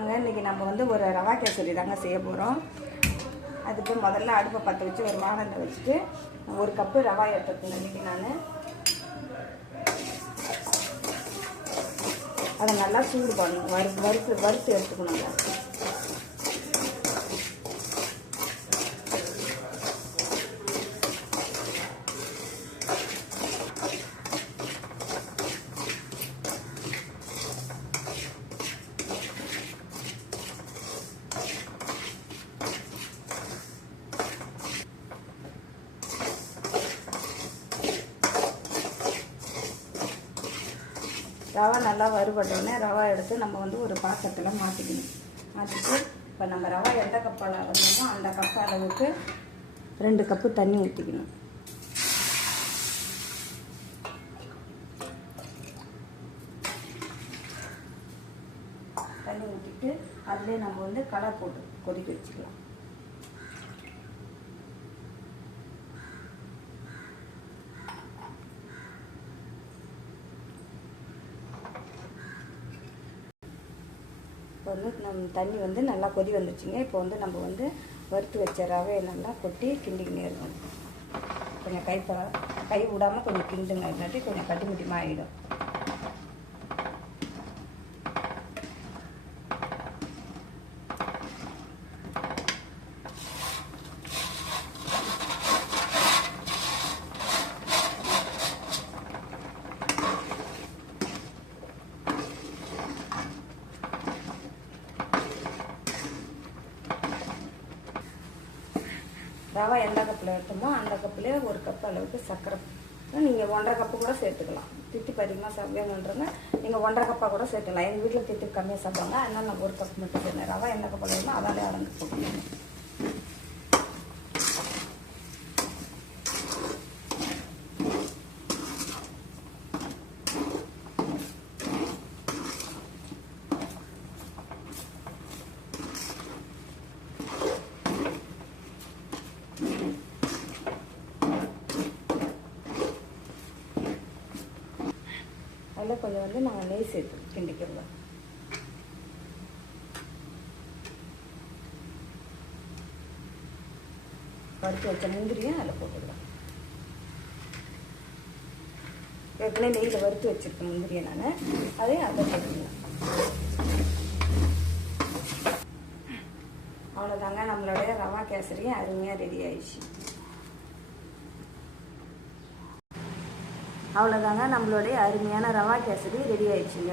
வாங்க இன்றைக்கி நம்ம வந்து ஒரு ரவா கேசரி தாங்க செய்ய போகிறோம். அதுக்கு முதல்ல அடுப்பை பற்ற வச்சு ஒரு வானலில் வச்சுட்டு 1 கப்பு ரவா எடுத்துக்கணும். இன்றைக்கி நான் அதை நல்லா சூடு பண்ணணும், வறுத்து எடுத்துக்கணுங்க. ரவா நல்லா வறுபட்டோடனே ரவா எடுத்து நம்ம வந்து ஒரு பாத்திரத்தில் மாற்றிக்கணும். மாற்றிட்டு இப்போ நம்ம ரவா எந்த கப்பால் அளவுமோ அந்த கப் அளவுக்கு 2 கப்பு தண்ணி ஊற்றிக்கணும். தண்ணி ஊற்றிட்டு அதிலே நம்ம வந்து கடை போட்டு கொதிக்க வச்சுக்கலாம். இப்போ வந்து நம்ம தண்ணி வந்து நல்லா கொதி வந்துச்சுங்க. இப்போ வந்து நம்ம வந்து வறுத்து வச்ச ரவையை நல்லா கொட்டி கிண்டிக்கினே இருக்கணும். கொஞ்சம் கை விடாமல் கொஞ்சம் கிண்டுங்க, இல்லாட்டி கொஞ்சம் கட்டிமுட்டிமாக ஆகிடும். ரவா எந்த கப்பில் எடுத்தோமோ அந்த கப்புலேயே 1 கப் அளவுக்கு சர்க்கரை, நீங்கள் 1.5 கப்பு கூட சேர்த்துக்கலாம். தித்திப்பு அதிகமாக சாப்பிடுங்கன்றங்க நீங்கள் 1.5 கப்பாக கூட சேர்த்துக்கலாம். எங்கள் வீட்டில் தித்திப்பு கம்மியாக சாப்பிடுவாங்க, அதனால் நான் 1 கப் மட்டும் சேர்ந்தேன். ரவா எந்த கப்பில் வேணுமோ அதாலே அளந்து போட்டுக்கணும். அதில் கொஞ்சம் வந்து நாங்கள் நெய் சேர்த்து கிண்டிக்கிறோம். வறுத்து வச்ச முந்திரியை அதில் போட்டுக்கலாம். ஏற்கனவே நெய்யில் வறுத்து வச்சுருக்கேன் முந்திரியை நான், அதையும் அதை போட்டுக்கலாம். அவ்வளோதாங்க, நம்மளுடைய ரவா கேசரி அருமையாக ரெடி ஆயிடுச்சு. அவ்வளோதாங்க, நம்மளுடைய அருமையான ரவா கேசரி ரெடி ஆயிடுச்சுங்க.